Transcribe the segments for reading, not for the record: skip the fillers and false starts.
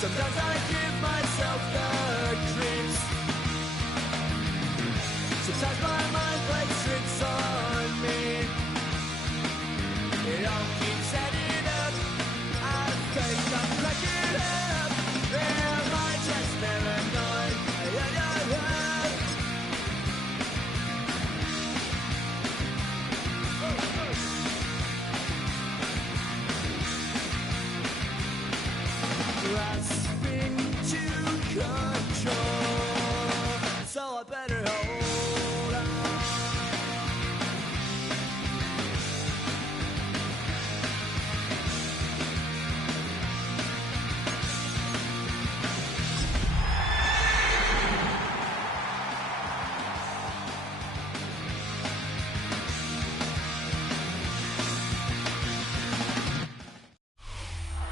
Sometimes I give myself the creeps. Sometimes my mind plays tricks on me. It all keeps adding up. I think I'm cracking up. Am I just paranoid? Grasping to control, so I better hold on.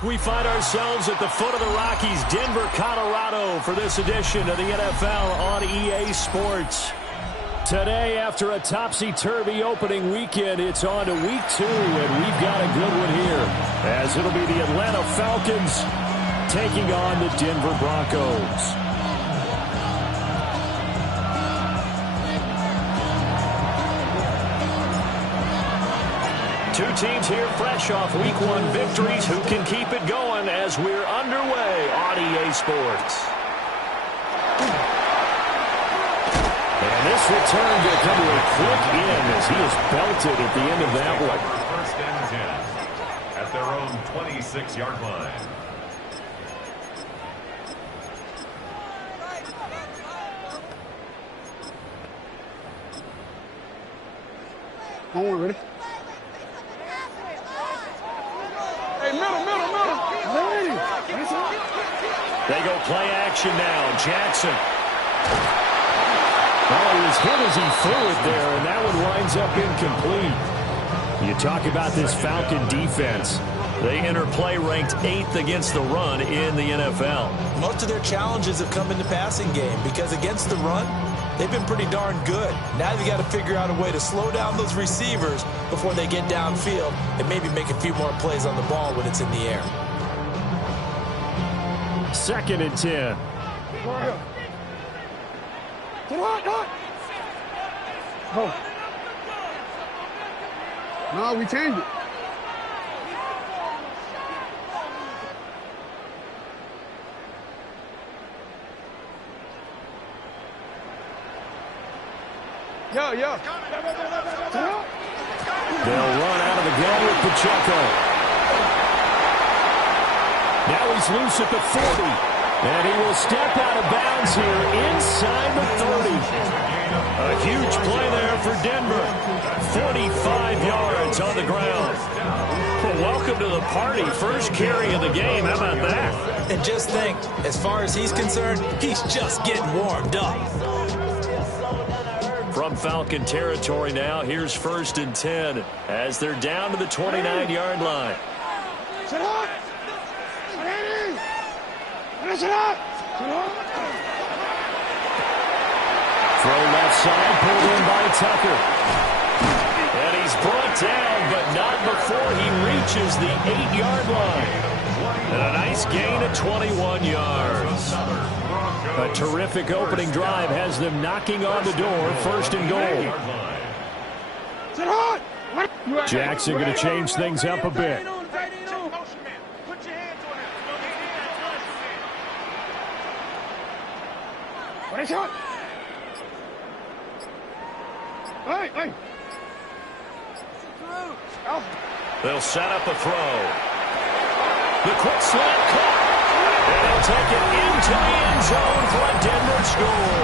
We find ourselves at the foot of the Rockies, Denver, Colorado, for this edition of the NFL on EA Sports. Today, after a topsy-turvy opening weekend, it's on to week 2, and we've got a good one here, as it'll be the Atlanta Falcons taking on the Denver Broncos. Two teams here fresh off Week 1 victories. Who can keep it going as we're underway on EA Sports? And this return will come to a quick end as he is belted at the end of that one. First and 10 at their own 26-yard line. Oh, we're ready. They go play action now. Jackson. Oh, he was hit as he threw it there, and that one winds up incomplete. You talk about this Falcon defense. They enter play ranked 8th against the run in the NFL. Most of their challenges have come in the passing game because against the run, they've been pretty darn good. Now they've got to figure out a way to slow down those receivers before they get downfield and maybe make a few more plays on the ball when it's in the air. 2nd and 10. Oh. No, we changed it. Yo. They'll run out of the gun with Pacheco. Now he's loose at the 40. And he will step out of bounds here inside the 30. A huge play there for Denver. 45 yards on the ground. Well, welcome to the party. First carry of the game. How about that? And just think, as far as he's concerned, he's just getting warmed up. From Falcon territory now, here's 1st and 10 as they're down to the 29-yard line. Throw left side, pulled in by Tucker. And he's brought down, but not before he reaches the 8-yard line. And a nice gain of 21 yards. A terrific opening drive has them knocking on the door, 1st and goal. Jackson going to change things up a bit. They'll set up a throw. The quick slant caught. And they'll take it into the end zone for a Denver score.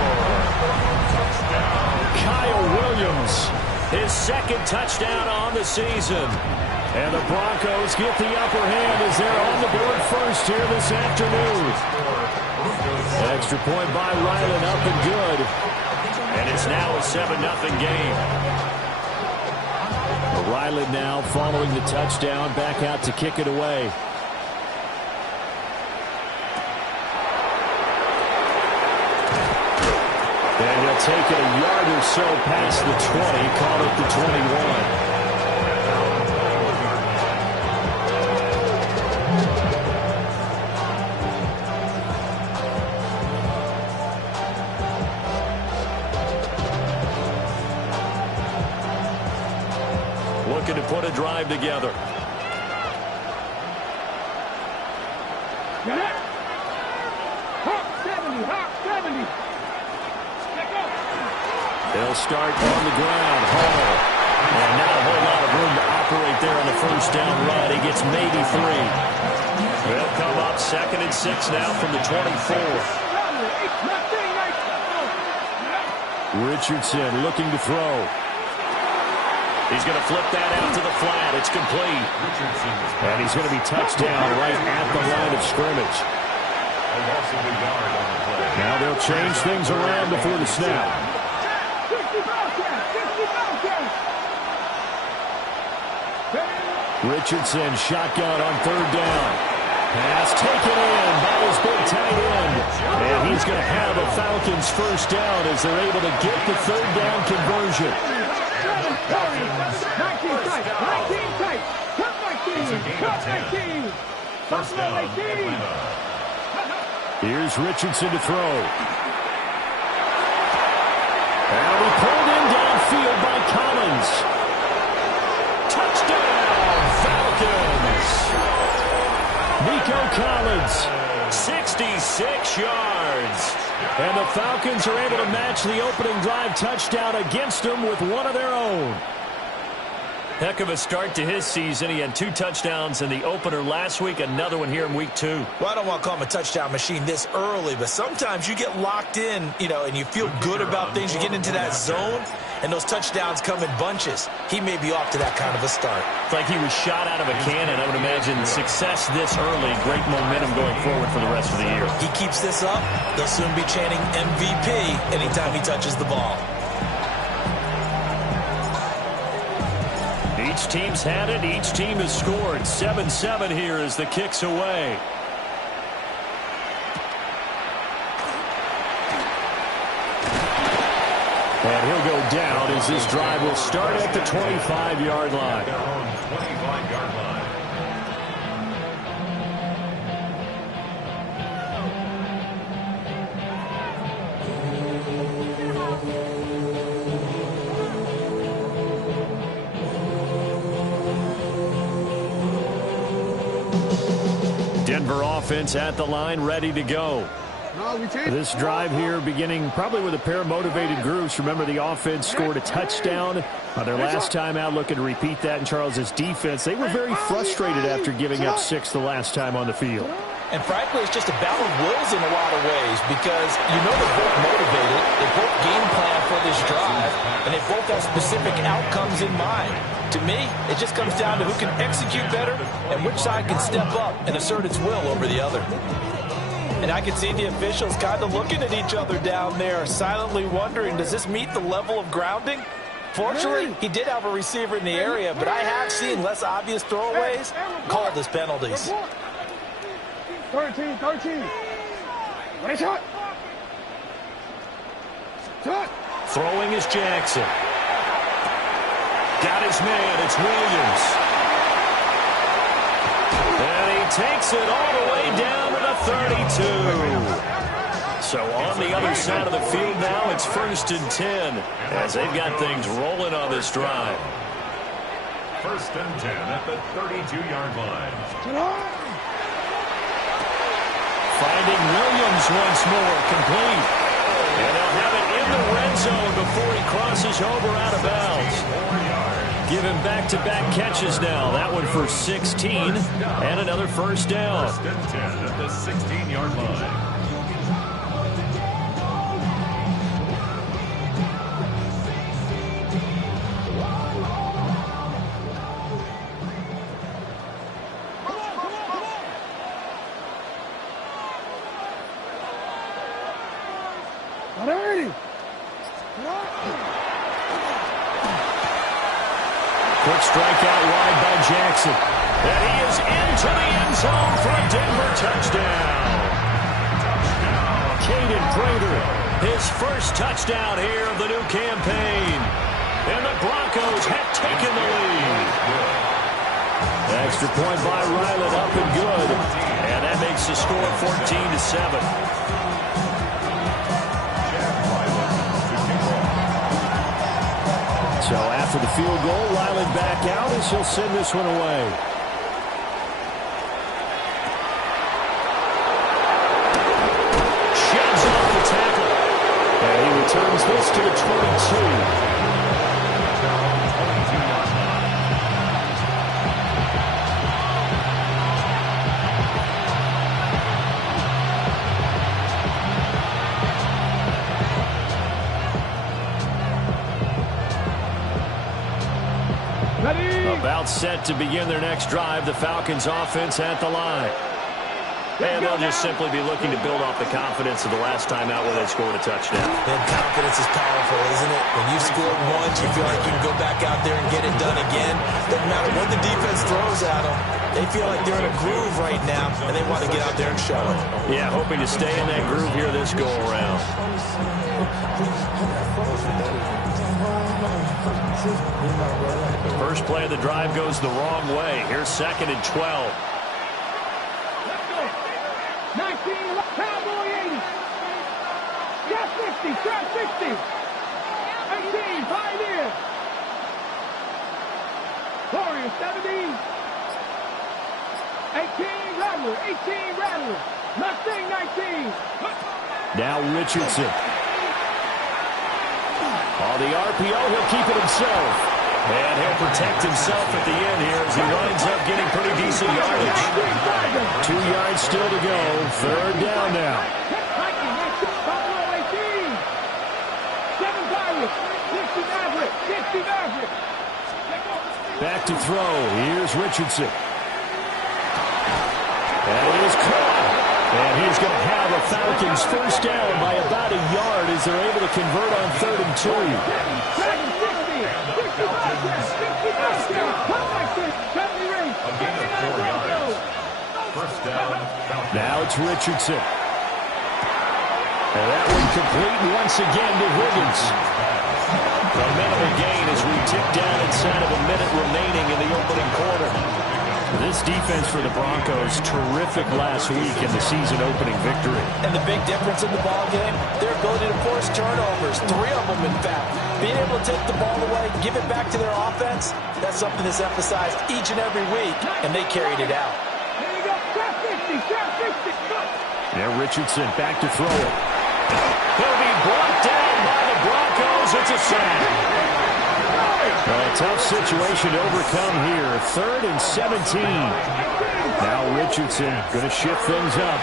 Kyle Williams, his 2nd touchdown on the season. And the Broncos get the upper hand as they're on the board first here this afternoon. Extra point by Ryland, up and good. And it's now a 7-0 game. Ryland now following the touchdown, back out to kick it away. And he'll take it a yard or so past the 20, call it the 21. put a drive together. Got it? Hawk 70, Hawk 70. They'll start on the ground. Hall. And not a whole lot of room to operate there on the first down run. He gets maybe 3. They'll come up 2nd and 6 now from the 24. Richardson looking to throw. He's going to flip that out to the flat. It's complete. And he's going to be touched down right at the line of scrimmage. Now they'll change things around before the snap. Richardson shotgun on 3rd down. Pass taken in by his big tight end. And he's going to have a Falcons first down as they're able to get the 3rd down conversion. 19 tight. Cut 19. First down, Atlanta. Here's Richardson to throw. And he pulled in downfield by Collins. Touchdown, Falcons. Nico Collins, 66 yards. And the Falcons are able to match the opening drive touchdown against them with one of their own. Heck of a start to his season. He had 2 touchdowns in the opener last week, another one here in week 2. Well, I don't want to call him a touchdown machine this early, but sometimes you get locked in, and you feel good about things. You get into that zone, and those touchdowns come in bunches. He may be off to that kind of a start. It's like he was shot out of a cannon. I would imagine success this early, great momentum going forward for the rest of the year. He keeps this up, they'll soon be chanting MVP anytime he touches the ball. Each team's had it. Each team has scored. 7-7 here as the kick's away. And he'll go down as this drive will start at the 25-yard line. Their own 25-yard line. Denver offense at the line, ready to go. This drive here beginning probably with a pair of motivated groups. Remember, the offense scored a touchdown their last time out, looking to repeat that in Charles's defense. They were very frustrated after giving up 6 the last time on the field. And frankly, it's just a battle of wills in a lot of ways because they're both motivated, they both game plan for this drive, and they both have specific outcomes in mind. To me, it just comes down to who can execute better and which side can step up and assert its will over the other. And I can see the officials kind of looking at each other down there, silently wondering, does this meet the level of grounding? Fortunately, he did have a receiver in the area, but I have seen less obvious throwaways called as penalties. 13. Ready, shot. Throwing is Jackson. Got his man. It's Williams. And he takes it all the way down to the 32. So on the other side of the field now, it's 1st and 10 as they've got things rolling on this drive. 1st and 10 at the 32-yard line. Finding Williams once more, complete. And they'll have it in the red zone before he crosses over out of bounds. Give him back-to-back catches now. That one for 16 and another first down. 1st and 10 at the 16-yard line. Quick strike out wide by Jackson. And he is into the end zone for a Denver touchdown. Caden Prater, his first touchdown here of the new campaign. And the Broncos have taken the lead. Extra point by Ryland, up and good. And that makes the score 14-7. So after for the field goal. Riley back out as he'll send this one away. Sheds off the tackle. And he returns this to the 22. About set to begin their next drive. The Falcons offense at the line. And they'll just simply be looking to build off the confidence of the last time out where they scored a touchdown. And confidence is powerful, isn't it? When you scored once, you feel like you can go back out there and get it done again. Doesn't matter what the defense throws at them. They feel like they're in a groove right now, and they want to get out there and show it. Yeah, hoping to stay in that groove here this go-around. The first play of the drive goes the wrong way. Here's 2nd and 12. Let's go. 19, Cowboy 80. Got 50, got 60. 18, Pioneer. Warrior 70. 18, Rattler. 18, Rattler. Mustang 19. Now Richardson. On the RPO, he'll keep it himself. And he'll protect himself at the end here as he winds up getting pretty decent yardage. 2 yards still to go. 3rd down now. Back to throw. Here's Richardson. And it is caught. And he's going to have a Falcons first down by about a yard as they're able to convert on 3rd and 2. Now it's Richardson. And that one complete once again to Higgins. A minimal gain as we tick down inside of a minute remaining in the opening quarter. This defense for the Broncos, terrific last week in the season-opening victory. And the big difference in the ball game, their ability to force turnovers, 3 of them, in fact. Being able to take the ball away, give it back to their offense, that's something that's emphasized each and every week, and they carried it out. Now Richardson back to throw it. He'll be brought down by the Broncos. It's a sack. A tough situation to overcome here. 3rd and 17. Now Richardson going to shift things up.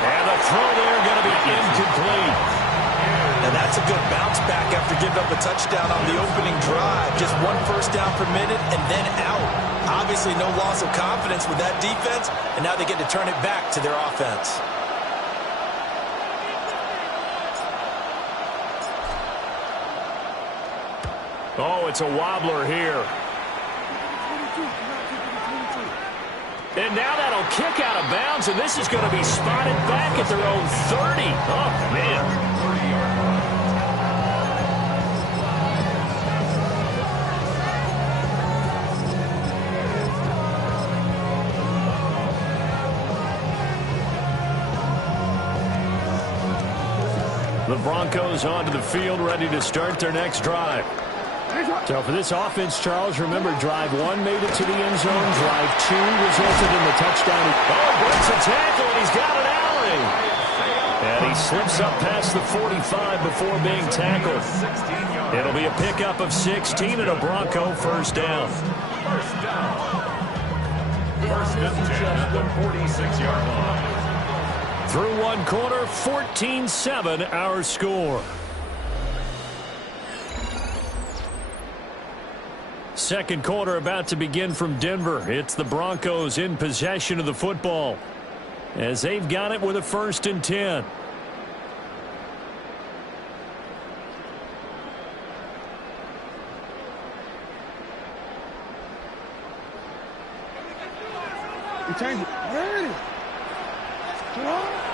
And the throw there going to be incomplete. And that's a good bounce back after giving up a touchdown on the opening drive. Just 1 first down per minute and then out. Obviously no loss of confidence with that defense, and now they get to turn it back to their offense. Oh, it's a wobbler here. And now that'll kick out of bounds, and this is going to be spotted back at their own 30. Oh, man. The Broncos onto the field, ready to start their next drive. So for this offense, Charles, remember, drive 1 made it to the end zone. Drive 2 resulted in the touchdown. Oh, breaks a tackle, and he's got an alley. And he slips up past the 45 before being tackled. It'll be a pickup of 16 and a Bronco first down. First and 10 at the 46-yard line. Through 1 quarter, 14-7 our score. Second quarter about to begin from Denver. It's the Broncos in possession of the football as they've got it with a 1st and 10.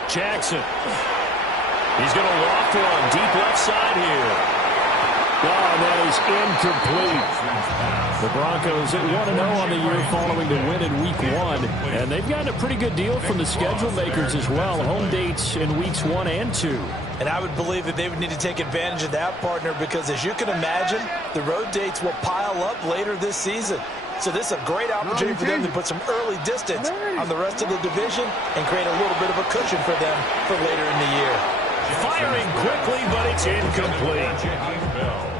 Jackson. He's going to loft one deep left side here. and that is incomplete. The Broncos at 1-0 on the year following the win in Week 1. And they've gotten a pretty good deal from the schedule makers as well. Home dates in Weeks 1 and 2. And I would believe that they would need to take advantage of that, partner, because as you can imagine, the road dates will pile up later this season. So this is a great opportunity for them to put some early distance on the rest of the division and create a little bit of a cushion for them for later in the year. Firing quickly, but it's incomplete.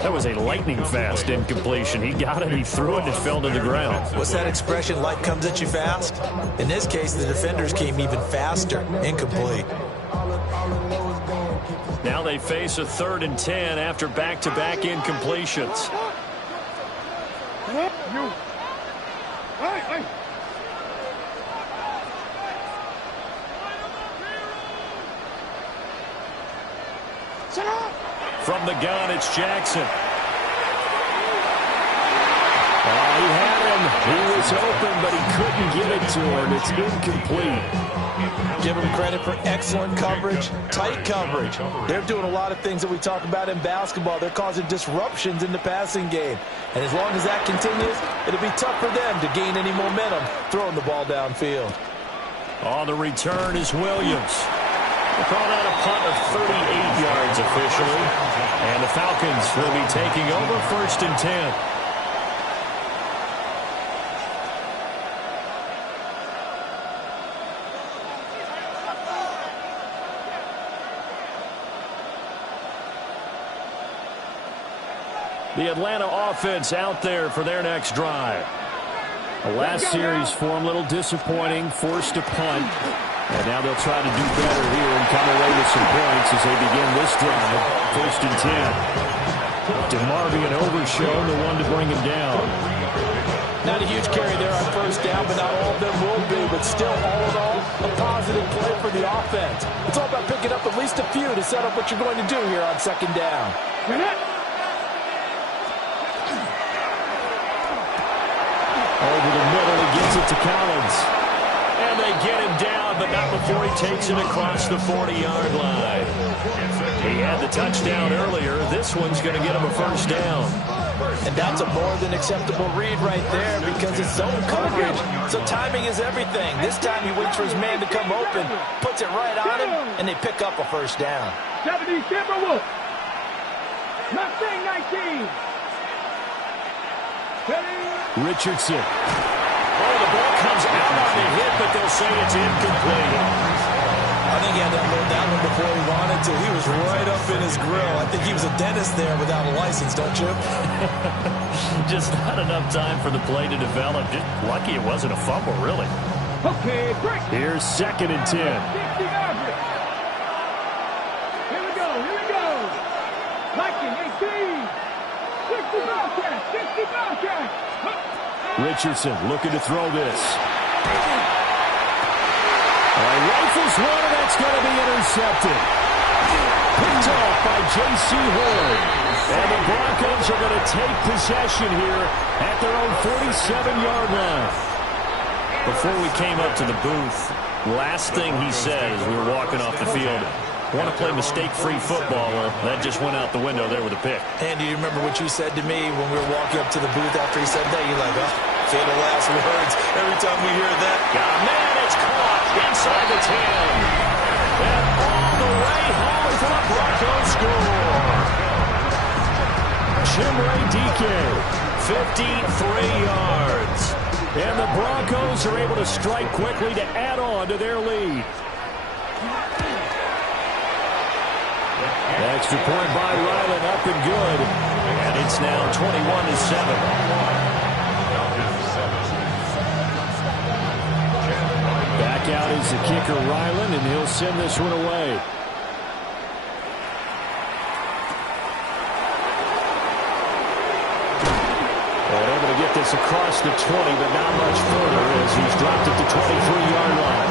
That was a lightning-fast incompletion. He got it, he threw it, and it fell to the ground. What's that expression, life comes at you fast? In this case, the defenders came even faster. Incomplete. Now they face a 3rd and 10 after back-to-back incompletions. From the gun, it's Jackson. He had him. He was open, but he couldn't get it to him. It's incomplete. Give them credit for excellent coverage, tight coverage. They're doing a lot of things that we talk about in basketball. They're causing disruptions in the passing game. And as long as that continues, it'll be tough for them to gain any momentum throwing the ball downfield. On the return is Williams. They call that a punt of 38 yards officially. And the Falcons will be taking over 1st and 10. The Atlanta offense out there for their next drive. The last series for them, a little disappointing, forced a punt. And now they'll try to do better here and come away with some points as they begin this drive. 1st and 10. DeMarvion Overshown, the one to bring him down. Not a huge carry there on 1st down, but not all of them will be. But still, all in all, a positive play for the offense. It's all about picking up at least a few to set up what you're going to do here on 2nd down. Over the middle, he gets it to Collins. And they get him down, but not before he takes it across the 40-yard line. He had the touchdown earlier. This one's going to get him a 1st down. And that's a more than acceptable read right there because it's zone coverage. So timing is everything. This time he waits for his man to come open, puts it right on him, and they pick up a 1st down. 70 Timberwolves. Mustang 19. Richardson. Oh, the ball comes out on the hit, but they'll say it's incomplete. I think he had to unload that one before he wanted to. He was right up in his grill. I think he was a dentist there without a license, don't you? Just not enough time for the play to develop. Just lucky it wasn't a fumble, really. Okay, break. Here's 2nd and 10. 60 yards. Here we go. Viking 18. 60 Bobcats. 60 Bobcats. Richardson looking to throw this. Rifles one, and that's going to be intercepted. Picked off by J.C. Horn. And the Broncos are going to take possession here at their own 47-yard line. Before we came up to the booth, last thing he said as we were walking off the field, want to play mistake-free football. Well, that just went out the window there with a pick. And do you remember what you said to me when we were walking up to the booth after he said that? You're like, oh, fatal last words. Every time we hear that. Man, it's caught inside the 10. And all the way home for the Broncos score. Chimere Dike, 53 yards. And the Broncos are able to strike quickly to add on to their lead. Extra point by Ryland, up and good. And it's now 21-7. Back out is the kicker, Ryland, and he'll send this one away. And able to get this across the 20, but not much further as he's dropped at the 23-yard line.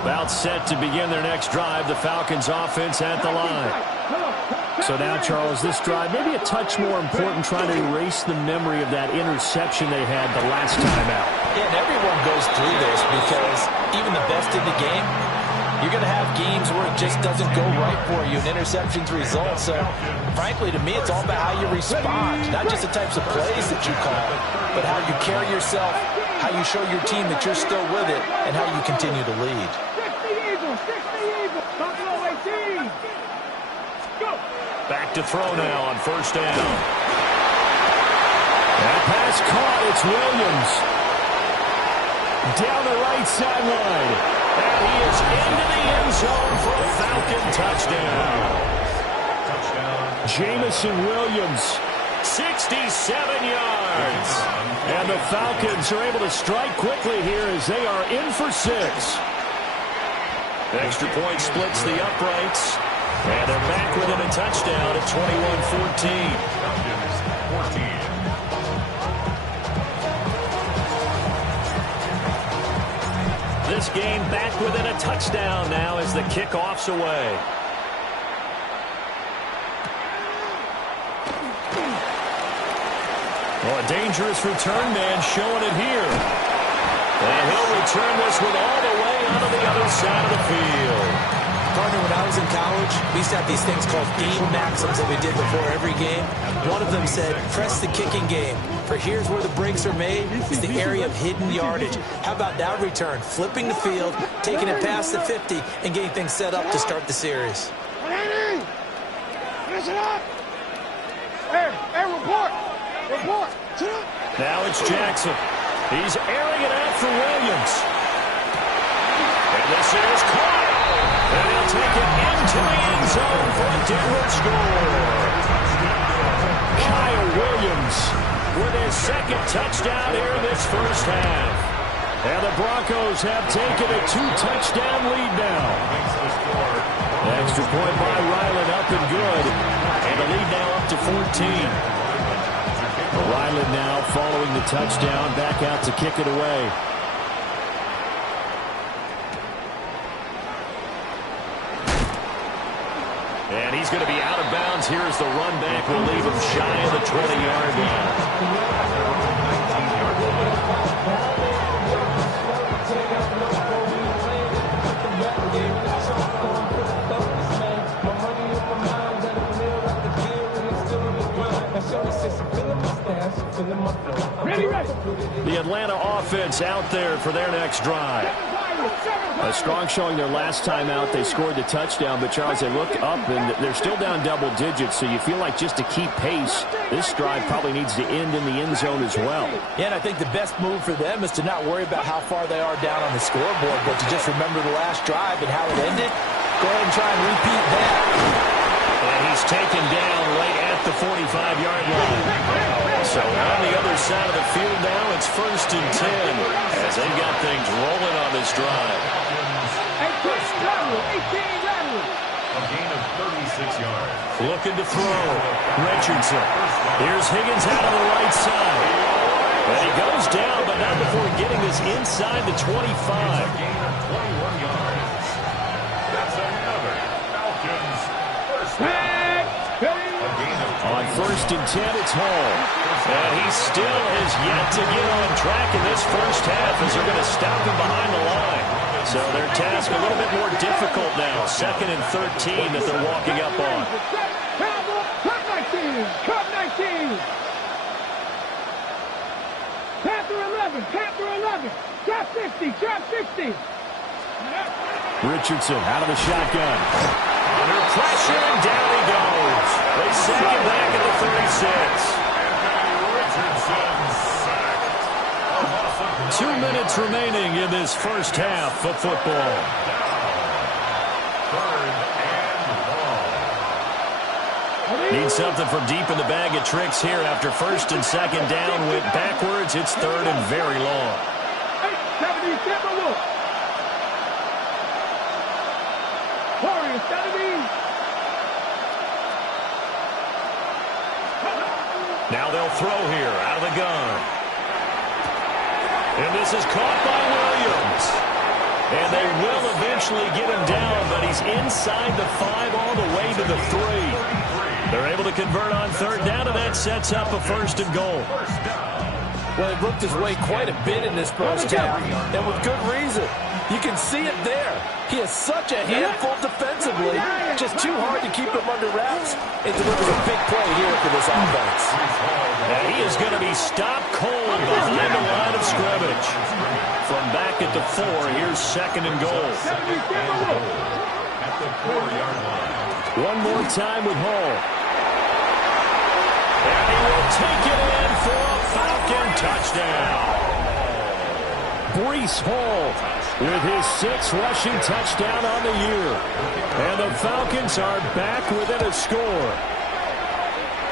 About set to begin their next drive. The Falcons offense at the line. So now, Charles, this drive maybe a touch more important, trying to erase the memory of that interception they had the last time out. Yeah, and everyone goes through this because even the best in the game, you're going to have games where it just doesn't go right for you, and interceptions result. So, frankly, to me, it's all about how you respond, not just the types of plays that you call, but how you carry yourself, how you show your team that you're still with it, and how you continue to lead. Back to throw now on first down. That pass caught. It's Williams. Down the right sideline. And he is into the end zone for a Falcon touchdown. Jamison Williams, 67 yards. And the Falcons are able to strike quickly here as they are in for 6. Extra point splits the uprights. And they're back within a touchdown at 21-14. This game back within a touchdown now as the kickoff's away. Well, a dangerous return man showing it here. And he'll return this one all the way onto the other side of the field. Partner, when I was in college, we used to have these things called game maxims that we did before every game. One of them said, press the kicking game. For here's where the breaks are made. It's the area of hidden yardage. How about that return? Flipping the field, taking it past the 50, and getting things set up to start the series. Finish it up. Hey, report. Now it's Jackson. He's airing it out for Williams. And this is caught. And he'll take it into the end zone for a Denver score. Kyle Williams with his second touchdown here in this first half. And the Broncos have taken a 2-touchdown lead now. Extra point by Ryland up and good. And the lead now up to 14. Ryland now following the touchdown, back out to kick it away. And he's going to be out of bounds here as the run back will leave him shy of the 20-yard line. The Atlanta offense out there for their next drive. A strong showing their last time out. They scored the touchdown, but Charles, they look up and they're still down double digits, so you feel like just to keep pace, this drive probably needs to end in the end zone as well. Yeah, and I think the best move for them is to not worry about how far they are down on the scoreboard, but to just remember the last drive and how it ended. Go ahead and try and repeat that. And he's taken down right at the 45-yard line. So on the other side of the field now, it's 1st and 10 as they've got things rolling on this drive. 18 lateral. A gain of 36 yards. Looking to throw. Richardson. Here's Higgins out of the right side. And he goes down, but not before getting this inside the 25. A gain of 21 yards. That's another Falcons first down. On 1st and 10, it's Hall. And he still has yet to get on track in this first half as they're going to stop him behind the line. So their task a little bit more difficult now. 2nd and 13 that they're walking up on. Cut 19. Panther 11. Drop 60. Richardson out of the shotgun. Under pressure, and down he goes. They sack him back at the 36. Richardson sacked. 2 minutes remaining in this first half of football. 3rd and long. Need something from deep in the bag of tricks here after 1st and 2nd down. Went backwards. It's 3rd and very long. 70. Now they'll throw here out of the gun. And this is caught by Williams. And they will eventually get him down, but he's inside the 5 all the way to the 3. They're able to convert on third down, and that sets up a 1st and goal. Well, he looked his way quite a bit in this first half, and with good reason. You can see it there. He is such a handful defensively, just too hard to keep him under wraps. It delivers a big play here for this offense. And he is going to be stopped cold behind the line of scrimmage. From back at the 4, here's 2nd and goal. At the 4-yard line. One more time with Hall. And he will take it in for a Falcon touchdown. Breece Hall with his 6th rushing touchdown on the year. And the Falcons are back within a score.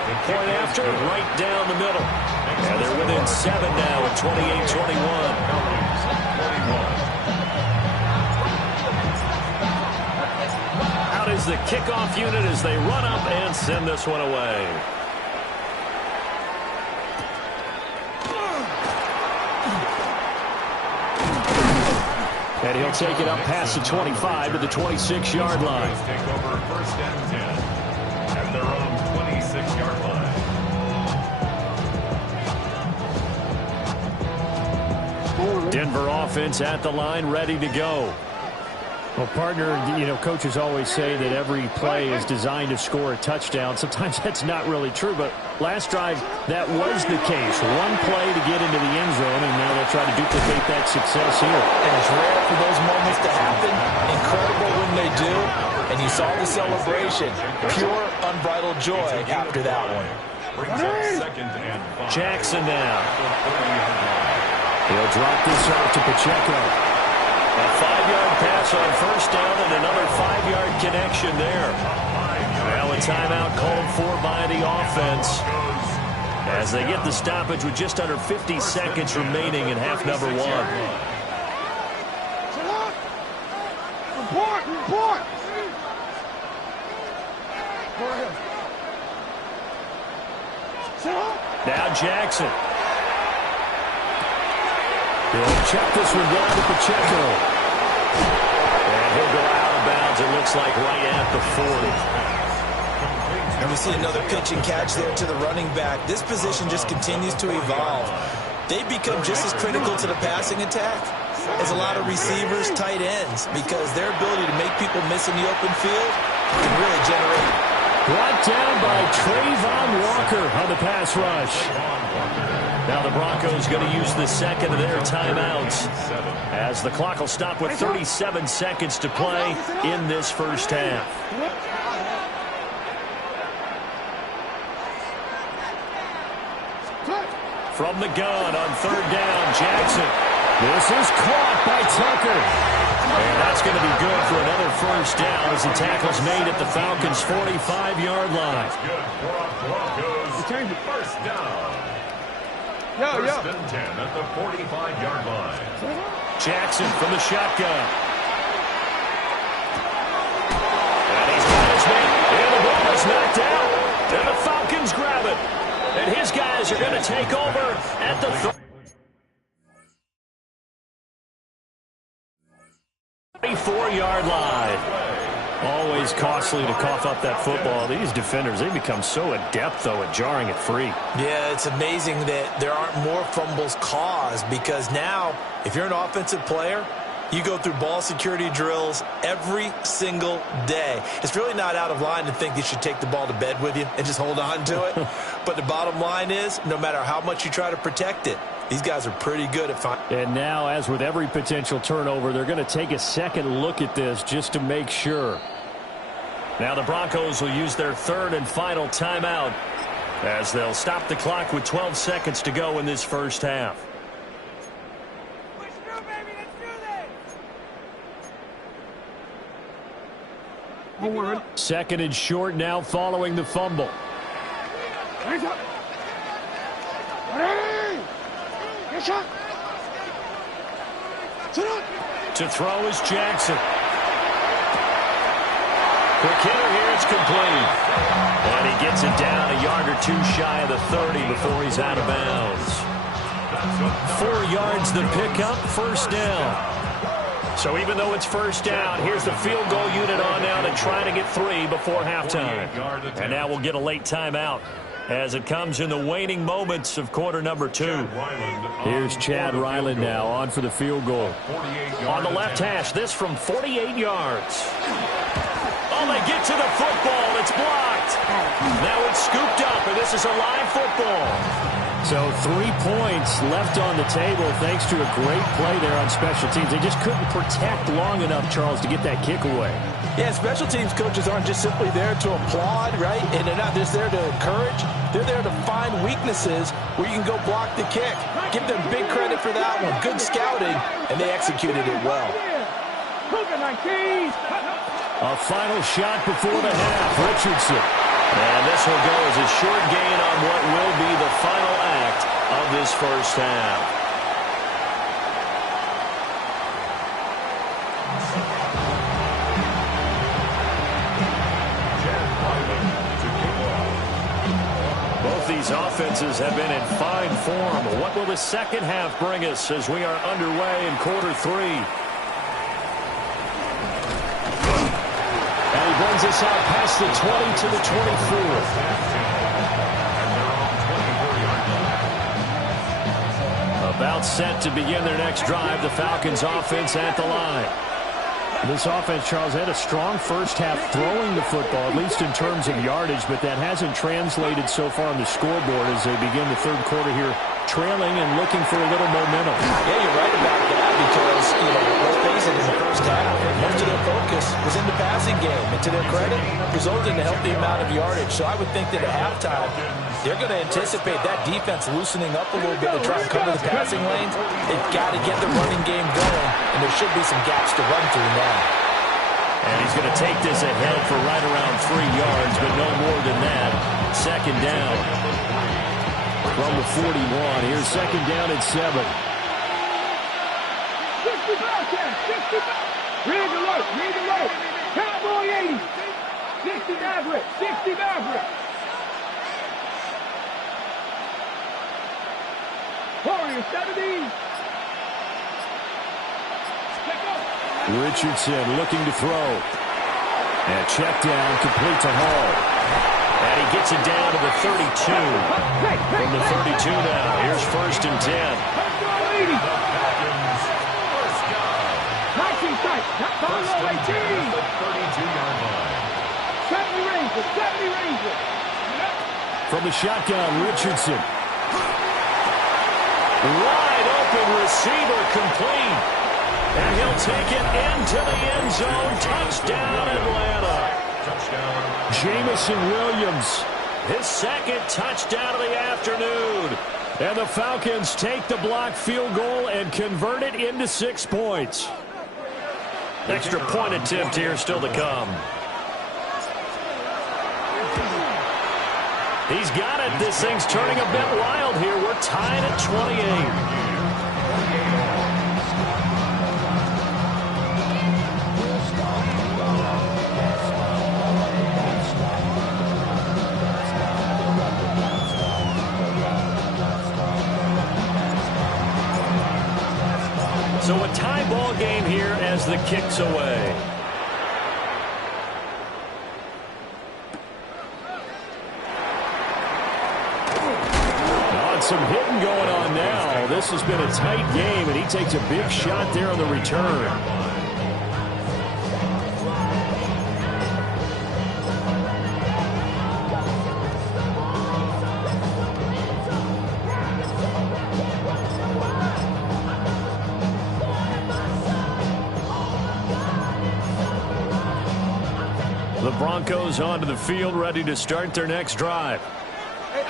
The point after, right down the middle. And they're within 7 now at 28-21. Out is the kickoff unit as they run up and send this one away. And he'll take it up past the 25 to the 26-yard line. Take over 1st and 10 at their own 26-yard line. Denver offense at the line, ready to go. Well, partner, coaches always say that every play is designed to score a touchdown. Sometimes that's not really true, but last drive, that was the case. One play to get into the end zone, and now they'll try to duplicate that success here. And it's rare for those moments to happen. Incredible when they do. And you saw the celebration. Pure, unbridled joy after that one. Brings up 2nd and 5. Jackson now. He'll drop this off to Pacheco. A 5-yard pass on 1st down and another 5-yard connection there. Well, a timeout called for by the offense as they get the stoppage with just under 50 seconds remaining in half number 1. Report! Now Jackson. He'll check this one down to Pacheco. And he'll go out of bounds, it looks like, right at the 40. And we see another pitch and catch there to the running back. This position just continues to evolve. They become just as critical to the passing attack as a lot of receivers, tight ends, because their ability to make people miss in the open field can really generate. Brought down by Trayvon Walker on the pass rush. Now the Broncos going to use the 2nd of their timeouts as the clock will stop with 37 seconds to play in this first half. From the gun on 3rd down, Jackson. This is caught by Tucker. And that's going to be good for another 1st down as the tackle's made at the Falcons' 45-yard line. Good for a Broncos 1st down. 1st and 10 at the 45-yard line. Jackson from the shotgun. And he's got his man. And the ball is knocked out. And the Falcons grab it. And his guys are going to take over at the 34-yard line. Always costly to cough up that football. These defenders, they become so adept, though, at jarring it free. Yeah, it's amazing that there aren't more fumbles caused because now, if you're an offensive player, you go through ball security drills every single day. It's really not out of line to think you should take the ball to bed with you and just hold on to it. But the bottom line is, no matter how much you try to protect it, these guys are pretty good at finding. And now, as with every potential turnover, they're going to take a second look at this just to make sure. Now the Broncos will use their 3rd and final timeout as they'll stop the clock with 12 seconds to go in this first half. Push through, baby. Let's do this. 2nd and short now following the fumble. Hands up. Ready. Get shot. Sit up. To throw is Jackson. Quick hitter here, it's complete. And he gets it down a yard or 2 shy of the 30 before he's out of bounds. 4 yards the pickup, 1st down. So even though it's first down, here's the field goal unit on now to try to get 3 before halftime. And now we'll get a late timeout as it comes in the waning moments of quarter number 2. Here's Chad Ryland now on for the field goal. On the left hash, this from 48 yards. Oh, they get to the football. It's blocked. Now it's scooped up, and this is a live football. So 3 points left on the table thanks to a great play there on special teams. They just couldn't protect long enough, Charles, to get that kick away. Yeah, special teams coaches aren't just simply there to applaud, right? And they're not just there to encourage. They're there to find weaknesses where you can go block the kick. Give them big credit for that one. Good scouting, and they executed it well. A final shot before the half. Richardson. And this will go as a short gain on what will be the final act of this first half. Both these offenses have been in fine form. What will the second half bring us as we are underway in quarter 3? Brings us out past the 20 to the 24. About set to begin their next drive. The Falcons offense at the line. This offense, Charles, had a strong first half throwing the football, at least in terms of yardage, but that hasn't translated so far on the scoreboard as they begin the third quarter here, trailing and looking for a little momentum. Yeah, you're right about that because, let's face it, in the first half, most of their focus was in the passing game. And to their credit, resulted in a healthy amount of yardage. So I would think that at halftime, they're going to anticipate that defense loosening up a little bit to try and cover the passing lanes. They've got to get the running game going, and there should be some gaps to run through now. And he's going to take this ahead for right around 3 yards, but no more than that. Second down from the 41. Here's second down at 7. 65. Read the rope. Read the rope. Cowboy 80. 60 Maverick. 60 Maverick. Warrior 70. Richardson looking to throw. And check down, complete to Hall. And he gets it down to the 32. From the 32 now, here's first and 10. From the shotgun, Richardson. Wide open receiver, complete. And he'll take it into the end zone. Touchdown, Atlanta. Jamison Williams, his second touchdown of the afternoon. And the Falcons take the block field goal and convert it into 6 points. Extra point attempt here still to come. He's got it. This thing's turning a bit wild here. We're tied at 28. So a tie ball game here as the kick's away. Some hitting going on now. This has been a tight game, and he takes a big shot there on the return. The Broncos onto the field, ready to start their next drive.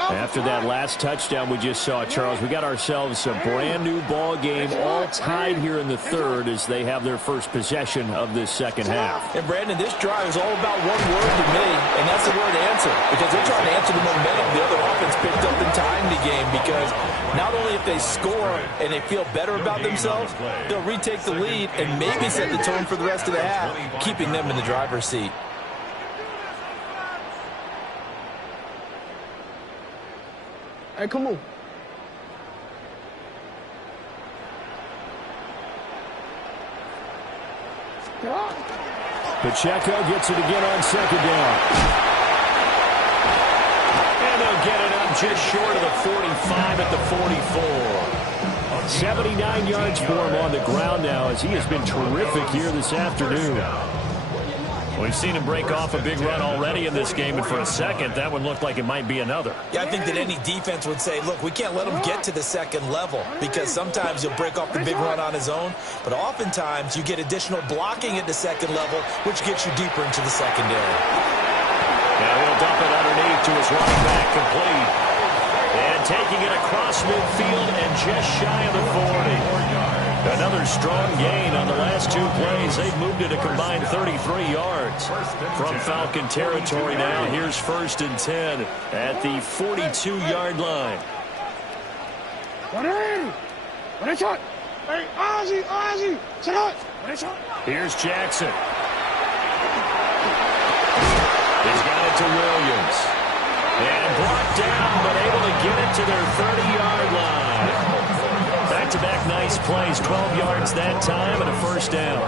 After that last touchdown we just saw, Charles, we got ourselves a brand new ball game, all tied here in the third as they have their first possession of this second half. And Brandon, this drive is all about one word to me, and that's the word answer, because they're trying to answer the momentum the other offense picked up in tying the game, because not only if they score and they feel better about themselves, they'll retake the lead and maybe set the tone for the rest of the half, keeping them in the driver's seat. Hey, come on. Pacheco gets it again on second down. And they'll get it up just short of the 45 at the 44. 79 yards for him on the ground now as he has been terrific here this afternoon. We've seen him break off a big run already in this game, and for a second, that one looked like it might be another. Yeah, I think that any defense would say, look, we can't let him get to the second level because sometimes he'll break off the big run on his own, but oftentimes you get additional blocking at the second level, which gets you deeper into the secondary. Now he'll dump it underneath to his running back, complete. And taking it across midfield and just shy of the 40. Another strong gain on the last two plays. They've moved it a combined 33 yards from Falcon territory now. Here's 1st and 10 at the 42-yard line. Here's Jackson. He's got it to Williams. And brought down, but able to get it to their 30-yard line. Back-to-back nice plays, 12 yards that time and a 1st down.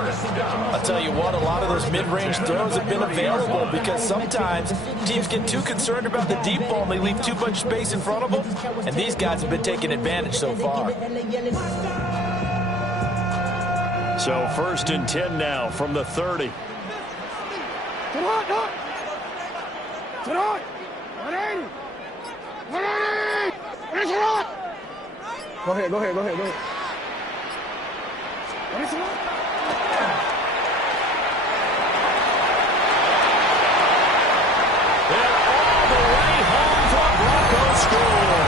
I'll tell you what, a lot of those mid-range throws have been available because sometimes teams get too concerned about the deep ball and they leave too much space in front of them, and these guys have been taking advantage so far. So 1st and 10 now from the 30. Go ahead. They're all the way home for a Broncos score.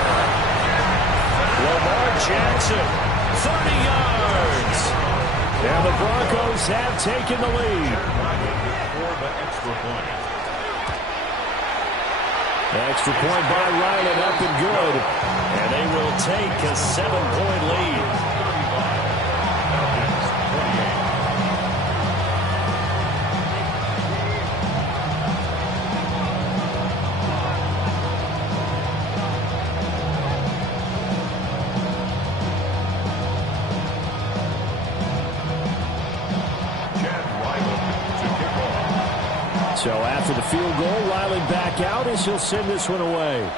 Lamar Jackson, 30 yards. And the Broncos have taken the lead. Extra point by Ryland, up and good. And they will take a 7-point lead. So after the field goal, Ryland back out as he'll send this one away.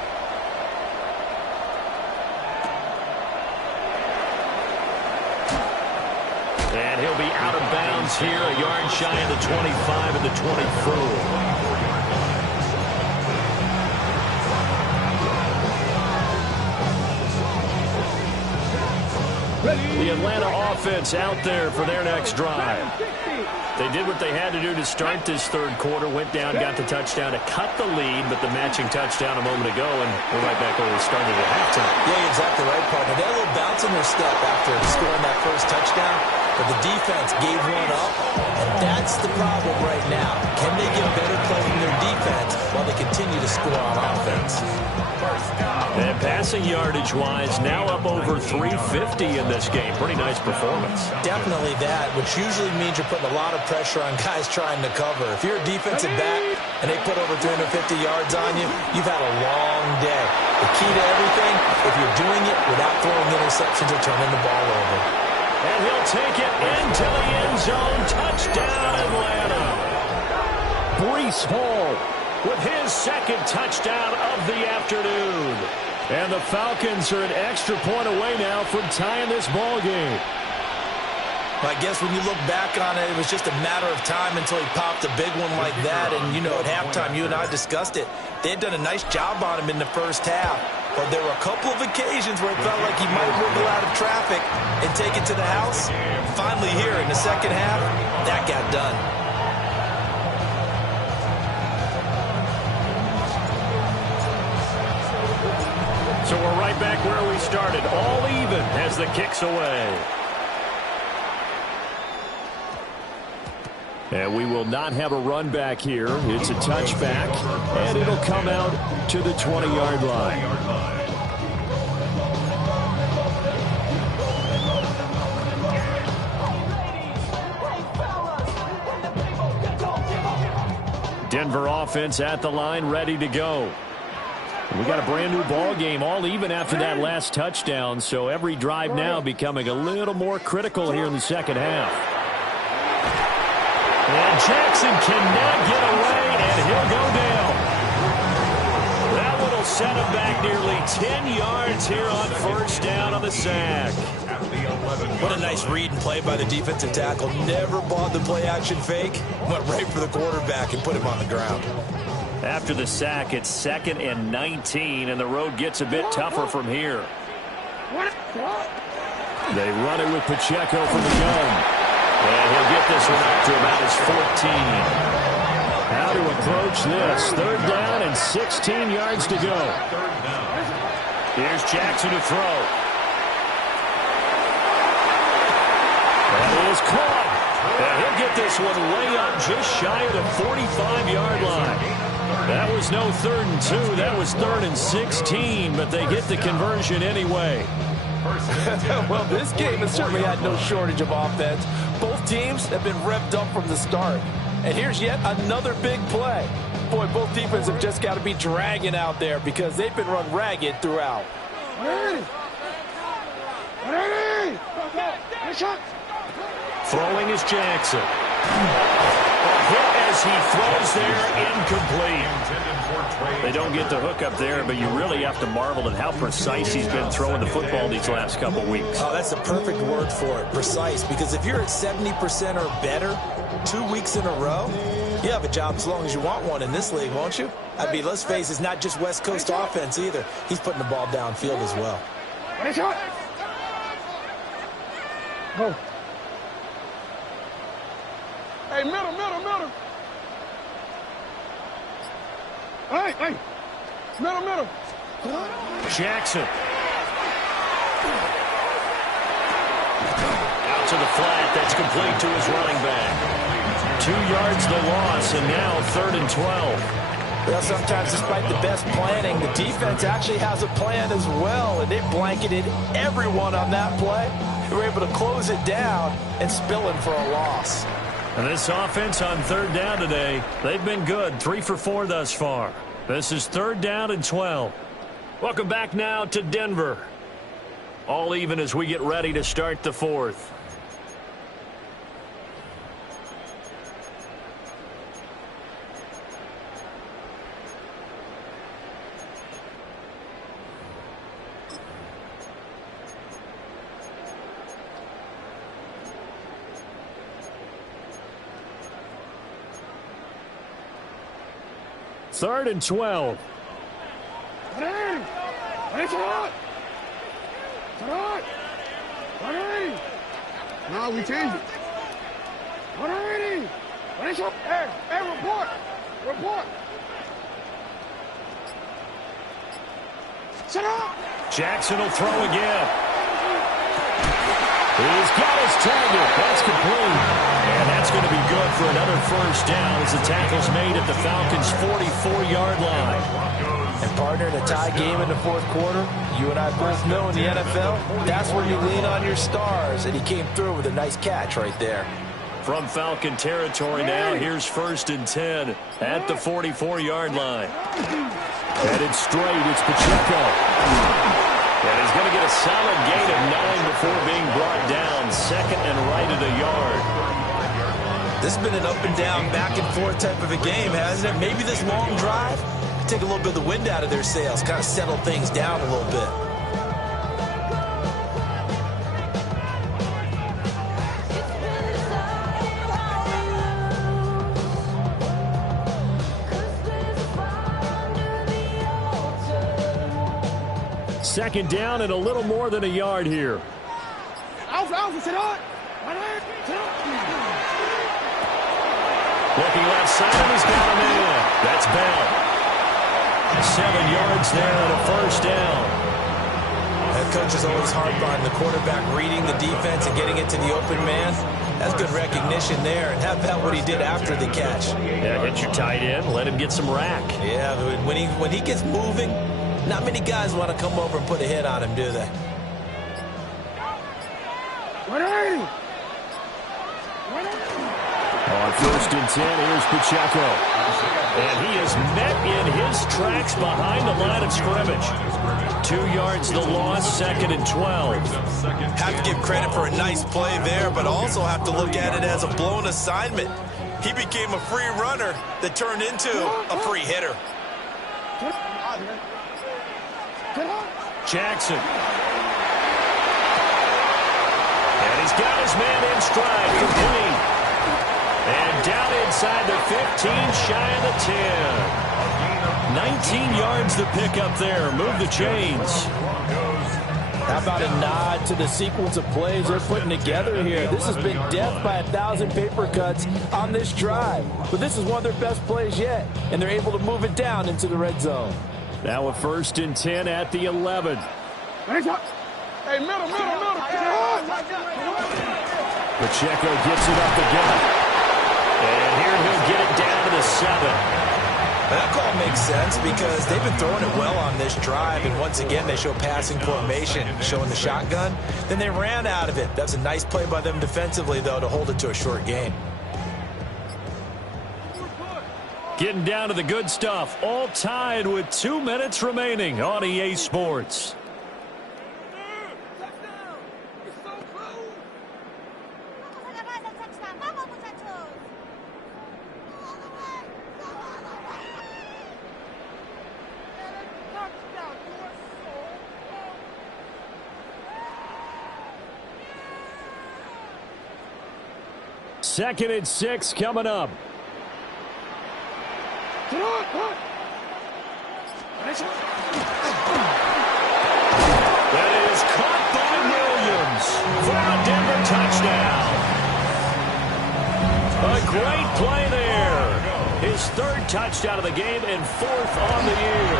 And he'll be out of bounds here, a yard shy of the 25 and the 24. The Atlanta offense out there for their next drive. They did what they had to do to start this third quarter, went down, got the touchdown to cut the lead, but the matching touchdown a moment ago, and we're right back where we started at halftime. Yeah, you're exactly right, partner. They had a little bounce in their step after scoring that first touchdown, but the defense gave one up, and that's the problem right now. Can they get better play from their defense while they continue to score on offense? And passing yardage-wise, now up over 350 in this game. Pretty nice performance. Definitely that, which usually means you're putting a lot of pressure on guys trying to cover. If you're a defensive back and they put over 350 yards on you, you've had a long day. The key to everything, if you're doing it without throwing interceptions or turning the ball over. And he'll take it into the end zone. Touchdown, Atlanta. Breece Hall with his second touchdown of the afternoon. And the Falcons are an extra point away now from tying this ball game. I guess when you look back on it, it was just a matter of time until he popped a big one like that. And, you know, at halftime, you and I discussed it. They had done a nice job on him in the first half. But there were a couple of occasions where it felt like he might wiggle out of traffic and take it to the house. Finally here in the second half, that got done. So we're right back where we started, all even as the kick's away. And we will not have a run back here. It's a touchback, and it'll come out to the 20-yard line. Denver offense at the line, ready to go. We got a brand new ball game, all even after that last touchdown, so every drive now becoming a little more critical here in the second half. And Jackson cannot get away, and he'll go down. That one will set him back nearly 10 yards here on first down on the sack. What a nice read and play by the defensive tackle. Never bought the play-action fake. Went right for the quarterback and put him on the ground. After the sack, it's 2nd and 19, and the road gets a bit tougher from here. They run it with Pacheco from the gun. And he'll get this one up to about his 14. How to approach this? 3rd down and 16 yards to go. Here's Jackson to throw. That is caught. And he'll get this one way up just shy of the 45-yard line. That was no 3rd and 2. That was 3rd and 16, but they get the conversion anyway. Well, this game has certainly had no shortage of offense. Both teams have been revved up from the start. And here's yet another big play. Boy, both defenses have just got to be dragging out there because they've been run ragged throughout. Throwing is Jackson. A hit as he throws there, incomplete. They don't get the hook up there, but you really have to marvel at how precise he's been throwing the football these last couple weeks. Oh, that's a perfect word for it, precise, because if you're at 70% or better 2 weeks in a row, you have a job as long as you want one in this league, won't you? I mean, let's face it, it's not just West Coast offense either. He's putting the ball downfield as well. Go. Hey, middle. Hey. Middle. Jackson. Out to the flat. That's complete to his running back. 2 yards the loss, and now 3rd and 12. Well, sometimes despite the best planning, the defense actually has a plan as well, and they blanketed everyone on that play. They were able to close it down and spill it for a loss. And this offense on 3rd down today, they've been good. 3 for 4 thus far. This is 3rd down and 12. Welcome back now to Denver. All even as we get ready to start the 4th. Third and 12. No, we changed it. Hey, report. Shut up. Jackson will throw again. He's got his target. That's complete. And that's going to be good for another first down as the tackle's made at the Falcons' 44-yard line. And partner, in a tie game in the 4th quarter, you and I both know in the NFL, that's where you lean on your stars. And he came through with a nice catch right there. From Falcon territory now, here's 1st and 10 at the 44-yard line. Headed straight, it's Pacheco. And he's going to get a solid gain of 9 before being brought down. 2nd and right at a yard. This has been an up and down, back and forth type of a game, hasn't it? Maybe this long drive could take a little bit of the wind out of their sails, kind of settle things down a little bit. Second down and a little more than a yard here. Alpha, sit on. Looking left side, he's got him in. That's Bell. 7 yards there and a first down. That coach is always hard on the quarterback reading the defense and getting it to the open man. That's good recognition there. And how about what he did after the catch? Yeah, hit your tight end, let him get some rack. Yeah, when he gets moving, not many guys want to come over and put a hit on him, do they? On 1st and 10, here's Pacheco. And he is met in his tracks behind the line of scrimmage. 2 yards the loss, 2nd and 12. Have to give credit for a nice play there, but also have to look at it as a blown assignment. He became a free runner that turned into a free hitter. Jackson. And he's got his man in stride, complete. And down inside the 15, shy of the 10. 19 yards to pick up there. Move the chains. How about a nod to the sequence of plays they're putting together here? This has been death by 1,000 paper cuts on this drive. But this is one of their best plays yet, and they're able to move it down into the red zone. Now a 1st and 10 at the 11. Hey, middle. Pacheco gets it up the gut. And here he'll get it down to the 7. That call makes sense because they've been throwing it well on this drive, and once again they show passing formation, showing the shotgun. Then they ran out of it. That's a nice play by them defensively, though, to hold it to a short gain. Getting down to the good stuff, all tied with 2 minutes remaining on EA Sports. Second and 6 coming up. That is caught by Williams for a Denver touchdown. A great play there. His 3rd touchdown of the game and 4th on the year.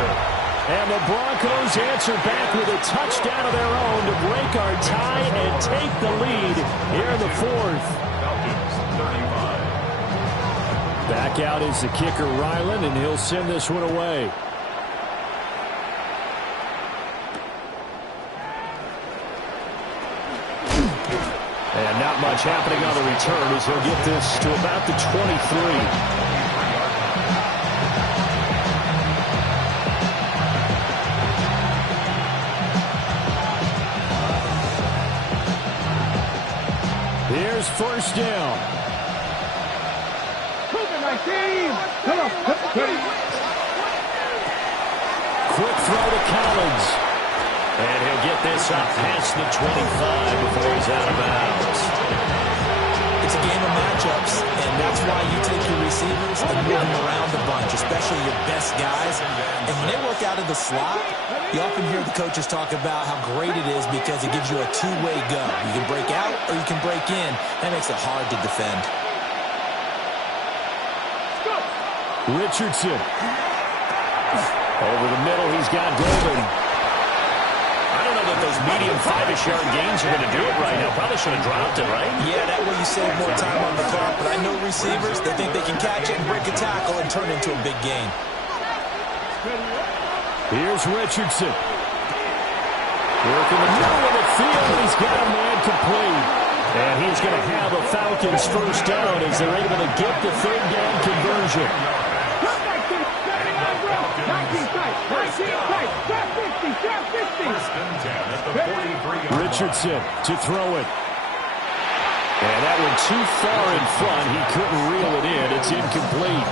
And the Broncos answer back with a touchdown of their own to break our tie and take the lead here in the 4th. Back out is the kicker, Ryland, and he'll send this one away. And not much happening on the return as he'll get this to about the 23. Here's 1st down. Quick throw to Collins. And he'll get this up past the 25 before he's out of bounds. It's a game of matchups, and that's why you take your receivers and move them around a bunch, especially your best guys. And when they work out of the slot, you often hear the coaches talk about how great it is because it gives you a two-way go. You can break out or you can break in. That makes it hard to defend. Richardson. Over the middle, he's got Golden. I don't know that those medium 5-ish yard gains are going to do it right now. Probably should have dropped it, right? Yeah, that way you save more time on the clock. But I know receivers, they think they can catch it and break a tackle and turn it into a big gain. Here's Richardson. Working the middle of the field. He's got a man complete. And he's going to have a Falcons 1st down as they're able to get the 3rd down conversion. Richardson to throw it. And that one too far in front. He couldn't reel it in. It's incomplete.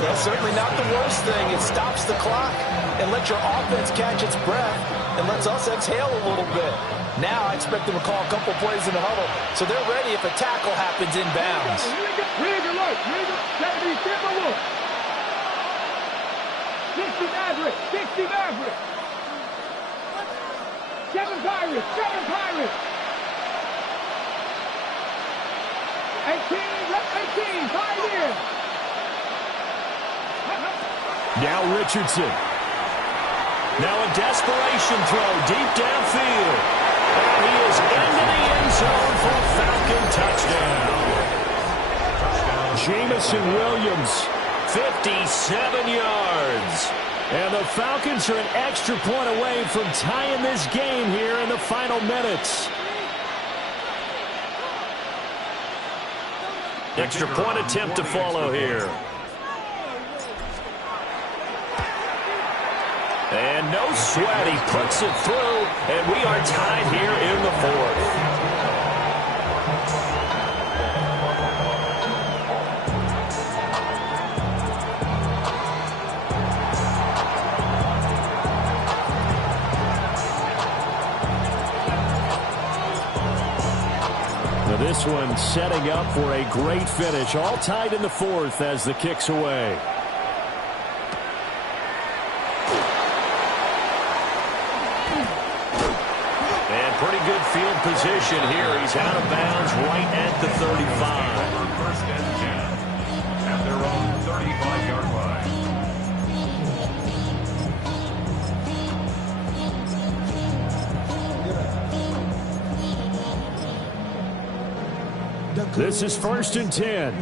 That's certainly not the worst thing. It stops the clock and lets your offense catch its breath and lets us exhale a little bit. Now I expect them to call a couple plays in the huddle, so they're ready if a tackle happens inbounds. Seven Pirates. 18, 5 in. Now Richardson. Now a desperation throw deep downfield. And he is into the end zone for a Falcon touchdown. Jamison Williams, 57 yards. And the Falcons are an extra point away from tying this game here in the final minutes. Extra point attempt to follow here. And no sweat, he puts it through, and we are tied here in the 4th. This one setting up for a great finish. All tied in the fourth as the kick's away. And pretty good field position here. He's out of bounds right at the 35. First and 10 at their own 35-yard line. This is 1st and 10.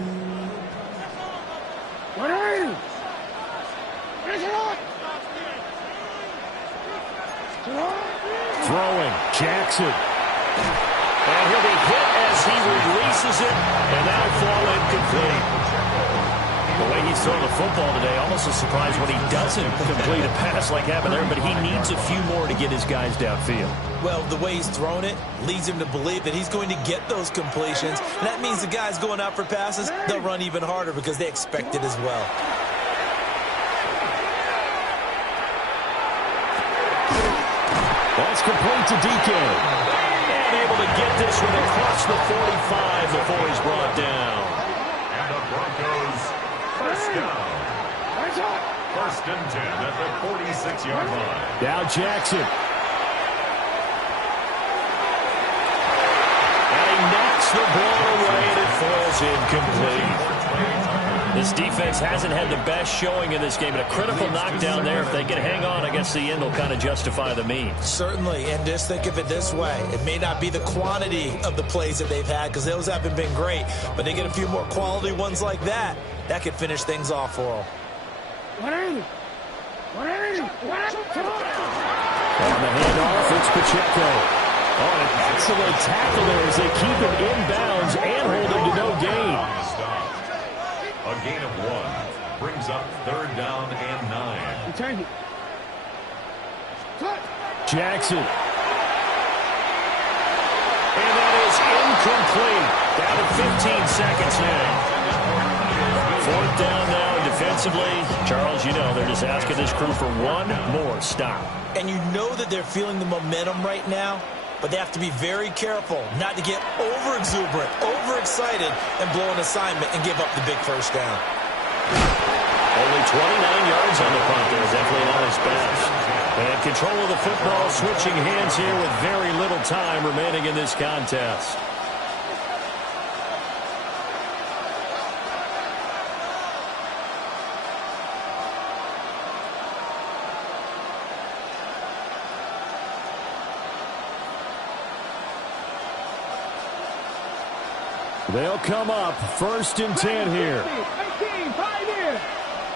Throwing, Jackson. And he'll be hit as he releases it, and that'll fall incomplete. The way he's throwing the football today, almost a surprise when he doesn't complete a pass like happened there, but he needs a few more to get his guys downfield. Well, the way he's thrown it leads him to believe that he's going to get those completions. And that means the guys going out for passes, they'll run even harder because they expect it as well. That's complete to DK. And able to get this one across the 45 before he's brought down. And the Broncos first down. First and 10 at the 46-yard line. Now Jackson. And he knocks the ball away and it falls incomplete. This defense hasn't had the best showing in this game, but a critical knockdown there. If they can hang on, I guess the end will kind of justify the means. Certainly, and just think of it this way. It may not be the quantity of the plays that they've had because those haven't been great, but they get a few more quality ones like that. That could finish things off for them. On the handoff, it's Pacheco. Oh, an excellent tackle there as they keep him inbounds and hold him to no gain. A gain of 1 brings up 3rd down and 9. Jackson. And that is incomplete. Down to 15 seconds now. 4th down now defensively. Charles, you know, they're just asking this crew for one more stop. And you know that they're feeling the momentum right now, but they have to be very careful not to get over-exuberant, overexcited, and blow an assignment and give up the big first down. Only 29 yards on the punt there. Definitely not his best. And control of the football, switching hands here with very little time remaining in this contest. They'll come up 1st and 10 here. 18, 5 in.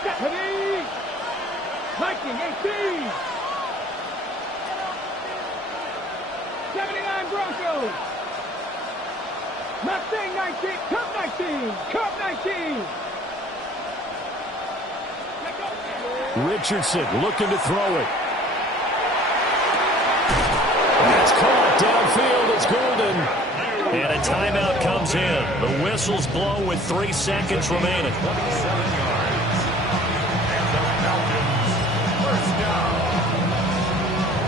Stephanie. Viking, 18. 79 Broncos. Mustang 19. Cup 19. Cup 19. Richardson looking to throw it. That's caught downfield. It's Golden. And a timeout comes in. The whistle's blown with 3 seconds remaining. 27 yards. And the Falcons first down.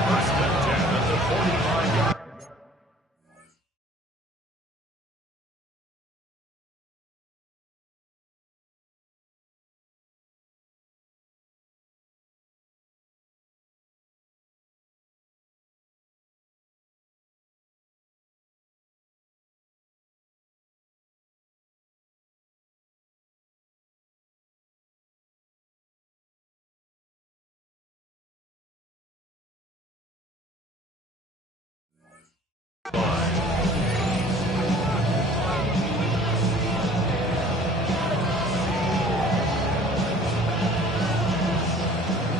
First and 10 at the 45-yard.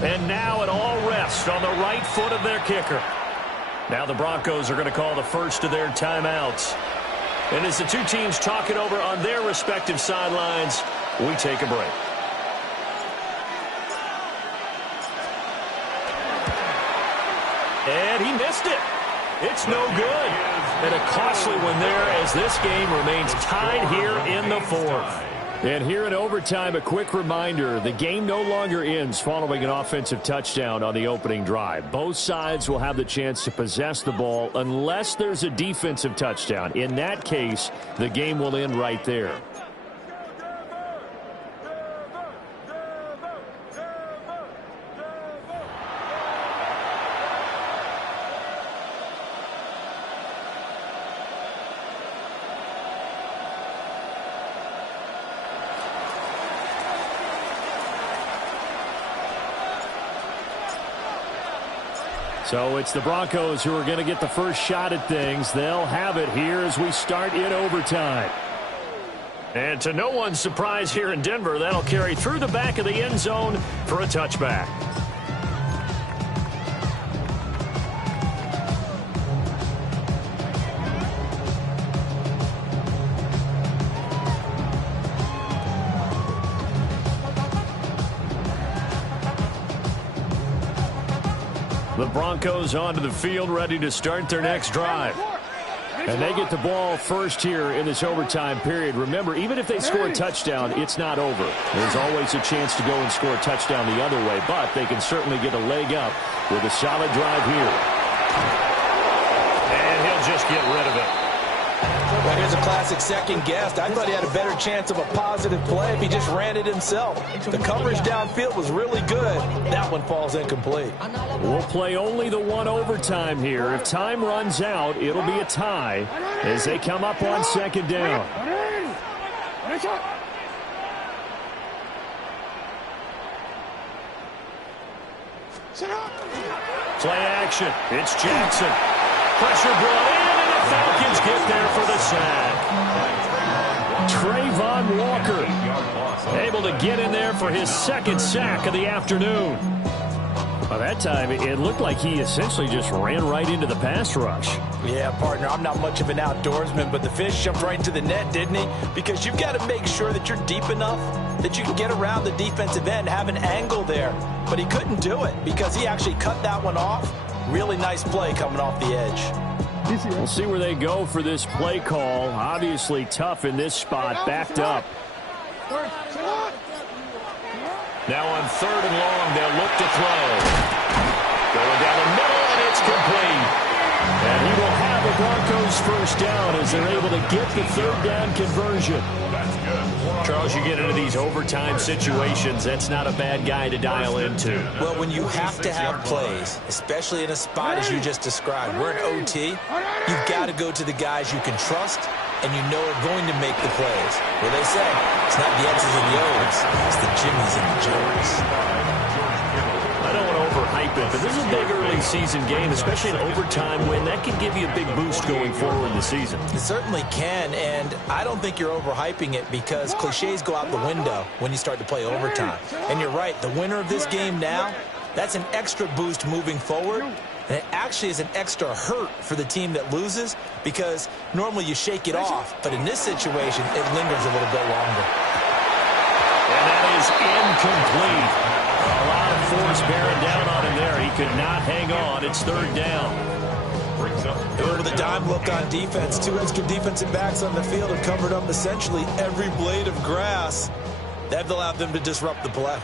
And now it all rests on the right foot of their kicker. Now the Broncos are going to call the first of their timeouts. And as the two teams talk it over on their respective sidelines, we take a break. And he missed it. It's no good. And a costly one there as this game remains tied here in the fourth. And here in overtime, a quick reminder, the game no longer ends following an offensive touchdown on the opening drive. Both sides will have the chance to possess the ball unless there's a defensive touchdown. In that case, the game will end right there. So it's the Broncos who are going to get the first shot at things. They'll have it here as we start in overtime. And to no one's surprise here in Denver, that'll carry through the back of the end zone for a touchback. The Broncos onto the field, ready to start their next drive. And they get the ball first here in this overtime period. Remember, even if they score a touchdown, it's not over. There's always a chance to go and score a touchdown the other way, but they can certainly get a leg up with a solid drive here. And he'll just get rid of it. Well, here's a classic second guess. I thought he had a better chance of a positive play if he just ran it himself. The coverage downfield was really good. That one falls incomplete. We'll play only the one overtime here. If time runs out, it'll be a tie as they come up on second down. Play action. It's Jackson. Pressure brought in, and the Falcons get there for the sack. Trayvon Walker able to get in there for his second sack of the afternoon. By that time, it looked like he essentially just ran right into the pass rush. Yeah, partner, I'm not much of an outdoorsman, but the fish jumped right into the net, didn't he? Because you've got to make sure that you're deep enough that you can get around the defensive end, have an angle there. But he couldn't do it because he actually cut that one off. Really nice play coming off the edge. We'll see where they go for this play call. Obviously tough in this spot, backed up. Now on 3rd and long, they'll look to throw. Going down the middle, and it's complete. And he will have the Broncos first down as they're able to get the 3rd down conversion. Charles, you get into these overtime situations, that's not a bad guy to dial into. Well, when you have to have plays, especially in a spot as you just described, we're in OT, you've got to go to the guys you can trust and you know are going to make the plays. Well, they say it's not the X's and the O's, it's the Jimmys and the Joes. I don't want to overhype it, but this is a big early season game, especially in overtime win. That can give you a big boost going forward in the season. It certainly can, and I don't think you're overhyping it because cliches go out the window when you start to play overtime. And you're right, the winner of this game now, that's an extra boost moving forward, and it actually is an extra hurt for the team that loses because normally you shake it off, but in this situation, it lingers a little bit longer. And that is incomplete. A lot of force bearing down on him there. He could not hang on. It's 3rd down. With a dime look on defense, 2 extra defensive backs on the field have covered up essentially every blade of grass. That allowed them to disrupt the play.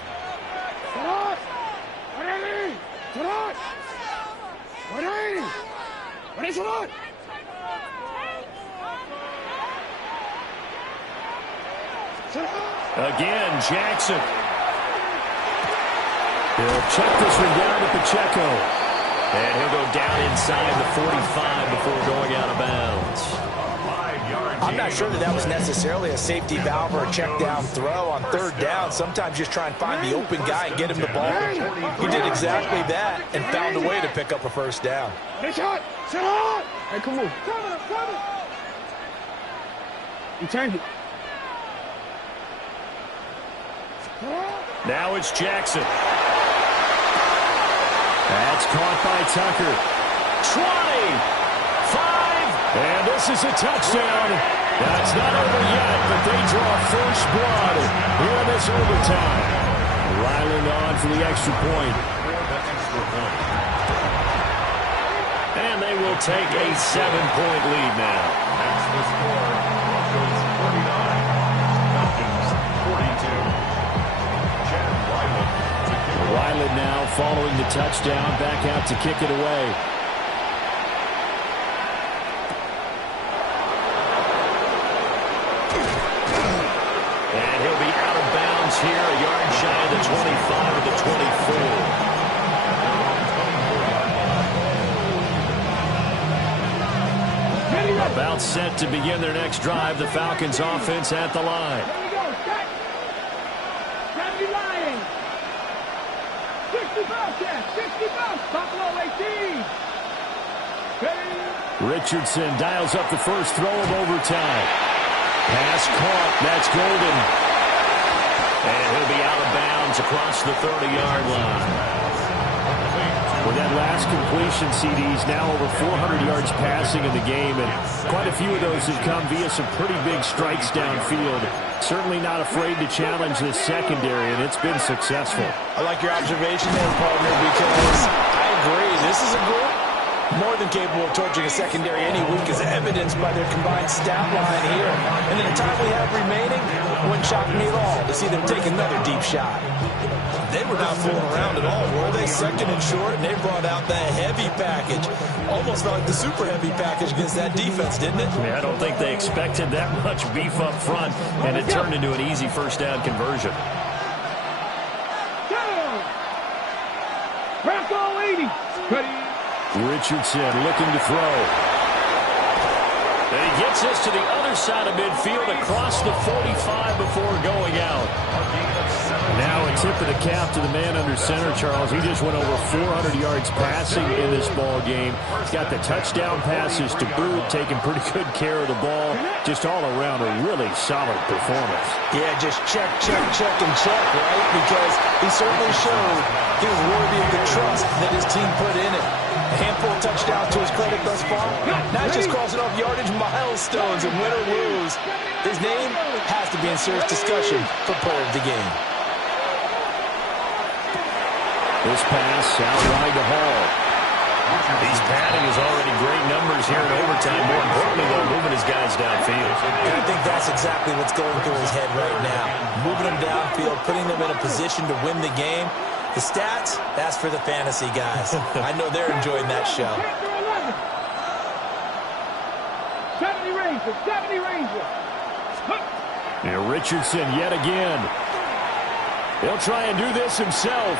Again, Jackson. He'll check this one down to Pacheco. And he'll go down inside the 45 before going out of bounds. I'm not sure that was necessarily a safety valve or a check down throw on 3rd down. Sometimes just try and find the open guy and get him the ball. He did exactly that and found a way to pick up a 1st down. Hey, come on. You change it. Now it's Jackson. That's caught by Tucker. 20, 5, and this is a touchdown. That's not over yet, but they draw first blood here in this overtime. Ryland on for the extra point. and they will take a 7-point lead now. That's the score. Broncos 49, Falcons touchdown, back out to kick it away. And he'll be out of bounds here, a yard shy of the 25 of the 24. About set to begin their next drive. The Falcons offense at the line. There we go. Set. 70 Lions. 60 Bobcats. 60 Bucks. Buffalo 18. Richardson dials up the first throw of overtime. Pass caught. That's Golden. And he'll be out of bounds across the 30-yard line. With that last completion, CD's now over 400 yards passing in the game, and quite a few of those have come via some pretty big strikes downfield. Certainly not afraid to challenge this secondary, and it's been successful. I like your observation there, partner, because I agree. This is a group more than capable of torching a secondary any week, as evidenced by their combined stat line here. And in the time we have remaining, it wouldn't shock me at all to see them take another deep shot. They were not fooling around at all, were they? Second and short, and they brought out the heavy package. Almost felt like the super heavy package against that defense, didn't it? Yeah, I don't think they expected that much beef up front, and it turned into an easy first down conversion. Bronco 80. Richardson looking to throw. And he gets this to the other side of midfield across the 45 before going out. Now a tip of the cap to the man under center, Charles. He just went over 400 yards passing in this ball game. He's got the touchdown passes to boot, taking pretty good care of the ball. Just all around a really solid performance. Yeah, just check, and check, right? Because he certainly showed he was worthy of the trust that his team put in him. A handful of touchdowns to his credit thus far. Now he's just crossing off yardage milestones, and win or lose, his name has to be in serious discussion for player of the game. This pass out wide to Hall. He's padding his already great numbers here in overtime. More importantly, though, moving his guys downfield. I think that's exactly what's going through his head right now. Moving them downfield, putting them in a position to win the game. The stats, that's for the fantasy guys. I know they're enjoying that show. 70 Rangers, 70 Rangers. And Richardson yet again. He'll try and do this himself.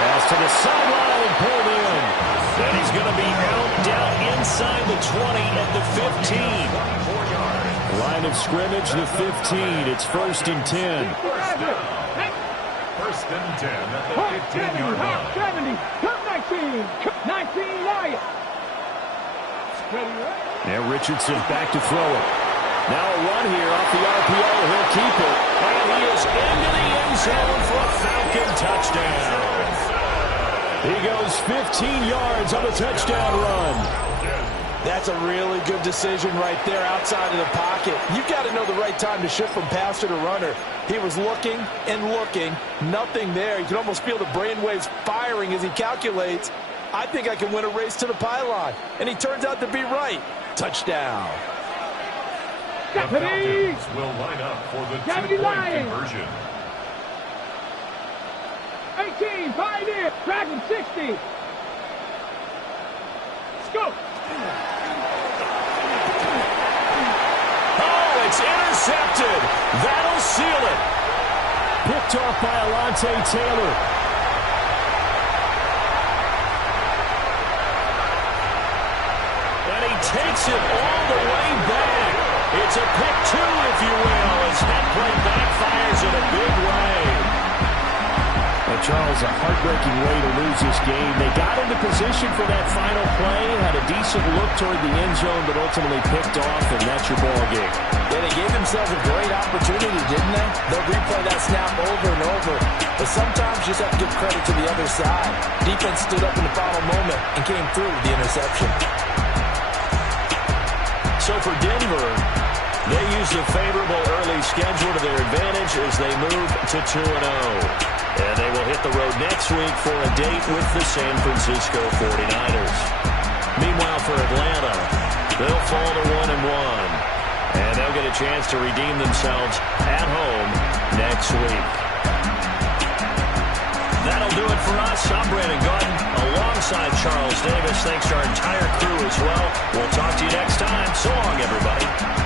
Pass to the sideline and pulled in. And he's going to be out down inside the 20 at the 15. Line of scrimmage, the 15. It's 1st and 10. 1st and 10 at the 15-yard line. 70, 19 Lions. Now Richardson back to throw it. Now a run here off the RPO. He'll keep it. And he is into the end zone for a Falcon touchdown. He goes 15 yards on a touchdown run. That's a really good decision right there outside of the pocket. You've got to know the right time to shift from passer to runner. He was looking and looking. Nothing there. You can almost feel the brainwaves firing as he calculates. I think I can win a race to the pylon. And he turns out to be right. Touchdown. The Falcons will line up for the two-point conversion. 18, Pioneer, Dragon 60. Scope. Oh, it's intercepted. That'll seal it. Picked off by Alontae Taylor. And he takes it all the way back. It's a pick two, if you will, as that play backfires in a big way. Well, Charles, a heartbreaking way to lose this game. They got into position for that final play, had a decent look toward the end zone, but ultimately picked off, and that's your ball game. Yeah, they gave themselves a great opportunity, didn't they? They'll replay that snap over and over. But sometimes you just have to give credit to the other side. Defense stood up in the final moment and came through with the interception. So for Denver, they use the favorable early schedule to their advantage as they move to 2-0. And they will hit the road next week for a date with the San Francisco 49ers. Meanwhile, for Atlanta, they'll fall to 1-1. And they'll get a chance to redeem themselves at home next week. That'll do it for us. I'm Brandon Gordon alongside Charles Davis. Thanks to our entire crew as well. We'll talk to you next time. So long, everybody.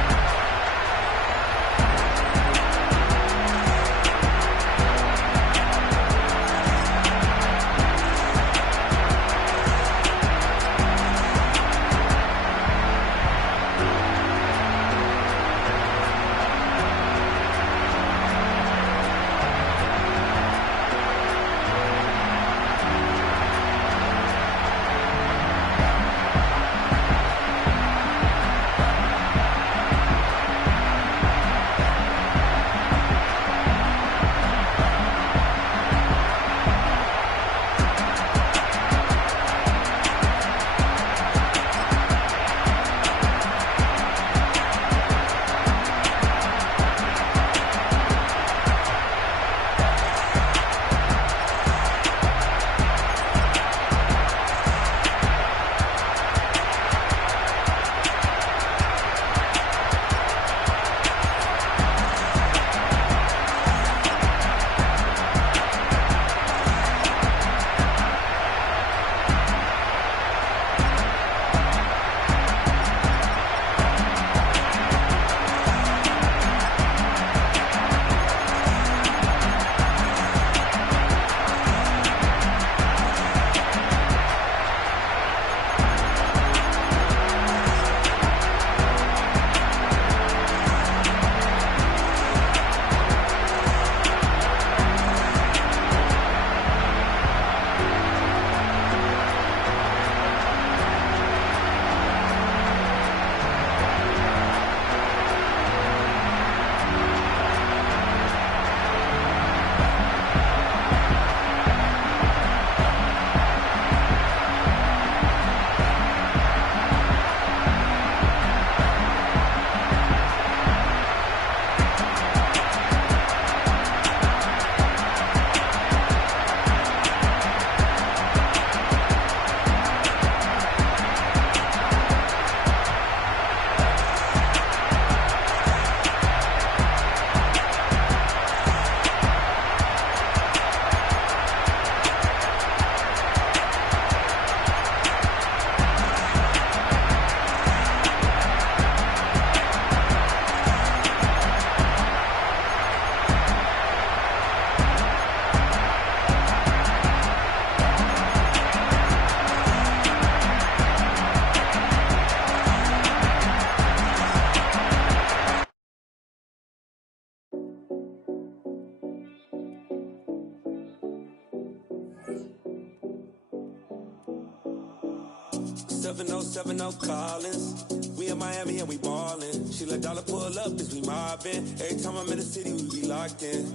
Collins. We in Miami and we ballin'. She let dollar pull up cause we mobbin'. Every time I'm in the city, we be locked in.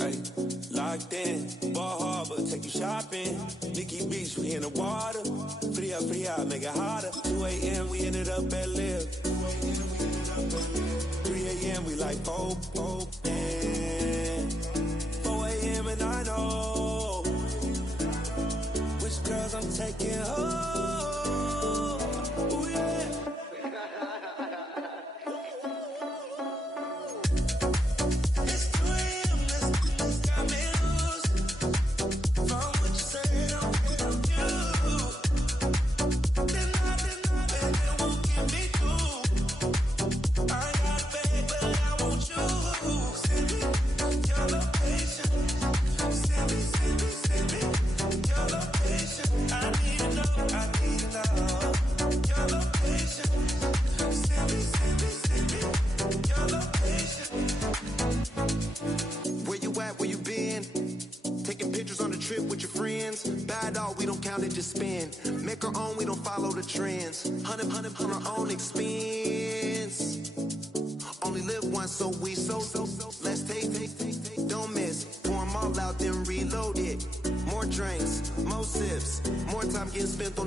Ay, locked in. Ball Harbor, take you shopping. Nikki Beach, we in the water. Free up, make it hotter. 2 a.m., we ended up at Live. 3 a.m., we like Pope. And 4 a.m. and I know which girls I'm taking home. More drinks, more sips, more time getting spent on